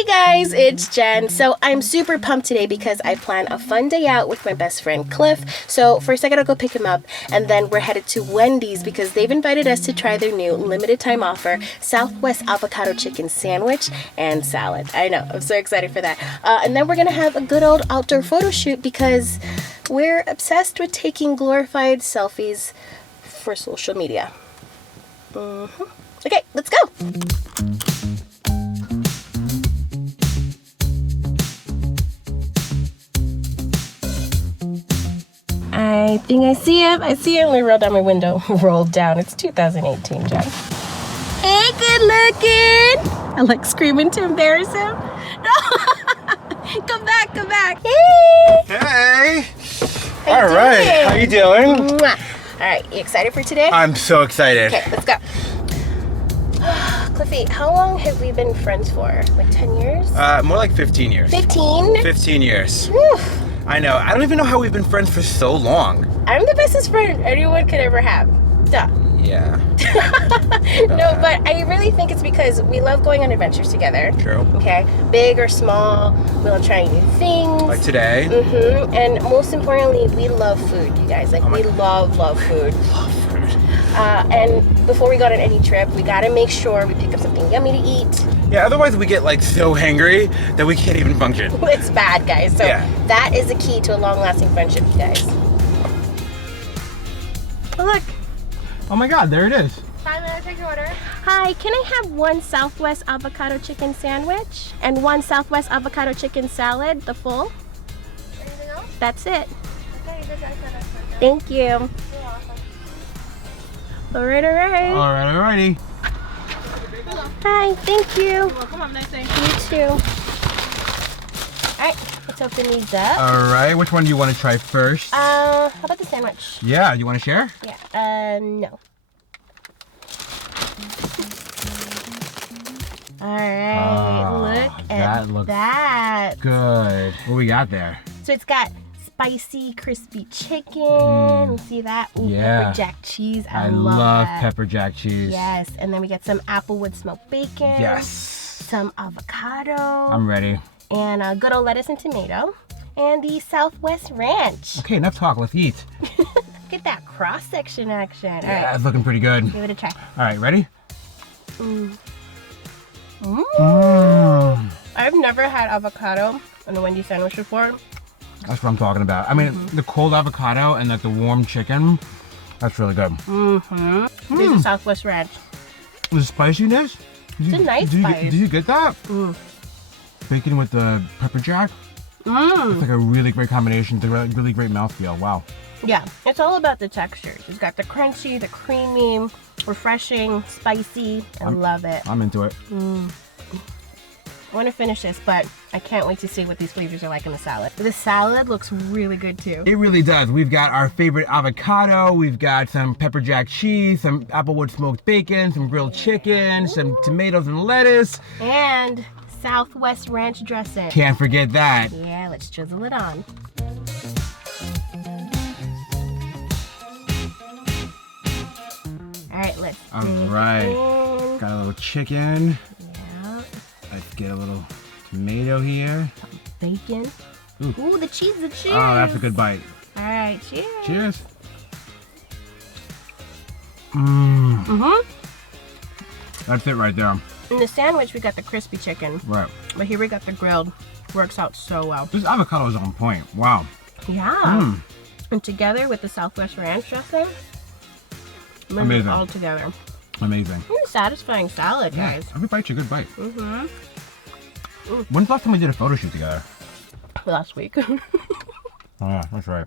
Hey guys, it's Jen. So I'm super pumped today because I plan a fun day out with my best friend Cliff. So first I gotta go pick him up, and then we're headed to Wendy's because they've invited us to try their new limited time offer, Southwest avocado chicken sandwich and salad. I know, I'm so excited for that. And then we're gonna have a good old outdoor photo shoot because we're obsessed with taking glorified selfies for social media. Okay, let's go. I think I see him. Let me roll down my window. Roll down. It's 2018, Jen. Hey, good looking. I like screaming to embarrass him. No. Come back. Hey. Hey. How All right. How you doing? Mwah. All right. You excited for today? I'm so excited. Okay, let's go. Cliffy, how long have we been friends for? Like 10 years? More like 15 years. 15? 15 years. Whew. I know. I don't even know how we've been friends for so long. I'm the bestest friend anyone could ever have. Duh. Yeah. No, but I really think it's because we love going on adventures together. True. Okay? Big or small, we love trying new things. Like today. And most importantly, we love food, you guys. Like, we love food. Love food. And before we go on any trip, we gotta make sure we pick up something yummy to eat. Yeah, otherwise we get like so hangry that we can't even function. It's bad, guys. So Yeah. that is the key to a long-lasting friendship, you guys. Oh, look. Oh my God, there it is. Hi, may I take your order? Hi, can I have one Southwest avocado chicken sandwich and one Southwest avocado chicken salad, the full? Anything else? That's it. Okay, good. Thank you. You're welcome. All right. Alrighty. Hi, thank you. You're welcome. Have a nice day. You too. All right, let's open these up. Alright, which one do you want to try first? How about the sandwich? Yeah, you want to share? Yeah, no. All right, look at that. Good. What we got there? So it's got spicy, crispy chicken. See that? Ooh, Yeah. pepper jack cheese. I love that. pepper jack cheese. Yes, and then we get some applewood smoked bacon. Yes. Some avocado. I'm ready. And good old lettuce and tomato. And the Southwest Ranch. Okay, enough talk. Let's eat. Look at that cross-section action. All Yeah, right, it's looking pretty good. give it a try. All right, ready? I've never had avocado on a Wendy sandwich before. That's what I'm talking about. I mean, the cold avocado and like the warm chicken, that's really good. There's a Southwest Ranch. The spiciness? It's a nice spice. Did you get that? Bacon with the pepper jack? It's like a really great combination. It's a really great mouthfeel. Wow. Yeah, it's all about the textures. It's got the crunchy, the creamy, refreshing, spicy. I love it. I'm into it. I want to finish this, but I can't wait to see what these flavors are like in the salad. The salad looks really good too. It really does. We've got our favorite avocado. We've got some pepper jack cheese, some applewood smoked bacon, some grilled chicken, some tomatoes and lettuce. And Southwest Ranch dressing. Can't forget that. Yeah, let's drizzle it on. All right, let's All right. Got a little chicken. Yeah. Let's get a little tomato here. Bacon. Ooh, the cheese. Oh, that's a good bite. All right, cheers. Cheers. That's it right there. In the sandwich, we got the crispy chicken. Right. But here we got the grilled. Works out so well. This avocado is on point. Wow. Yeah. And together with the Southwest Ranch dressing, Amazing. all together. Amazing. Satisfying salad, Yeah, guys. every bite's a good bite. When's the last time we did a photo shoot together? Last week. Oh yeah, that's right.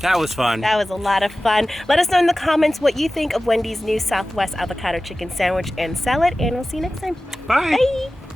That was fun. That was a lot of fun. Let us know in the comments what you think of Wendy's new Southwest avocado chicken sandwich and salad, and we'll see you next time. Bye. Bye.